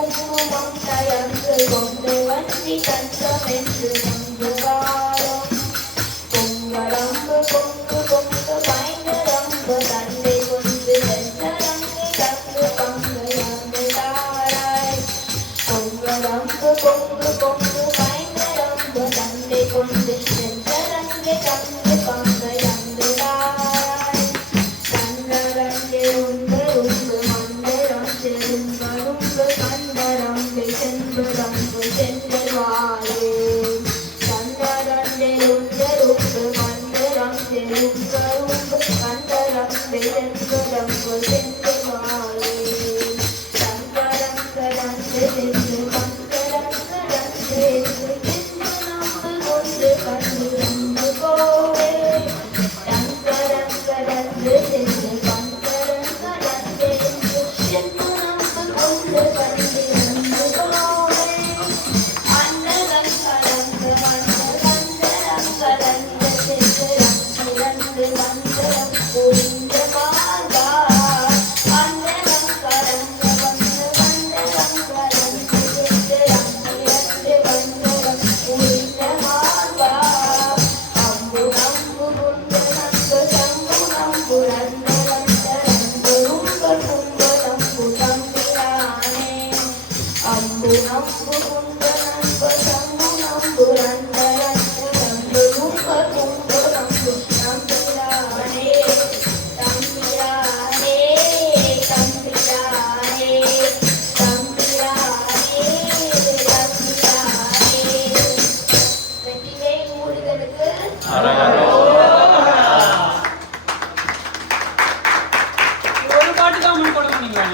குங்குமம் தயங்கு கொண்டு வஞ்சி தஞ்சமென்று நம்பு காலம் பொங்கலம்பு பொங்கு பொங்கு பயங்கரம்பு தந்தை கொண்டு வெஞ்சரங்கி தங்கு பங்கையாண்டு தாராய் பொங்கலம்பு பொங்கு பொங்கு பயங்கரம்பு தந்தை கொண்டு வெஞ்சரங்கி தங்கு பங்கையாண்டு தாராய் கண்ணரங்கே உண்டு உண்டு மண்டலம் செருங்கரும்பு கண்டரம்பு சென்பரம்பு சென்றல் வாழே கண்ணரங்கே உண்டு உண்டு மண்டலம் செருங்கரும்பு கண்டரம்பு சென்பரம்பு சென்றல் வாழே கண்டரங்க சென்று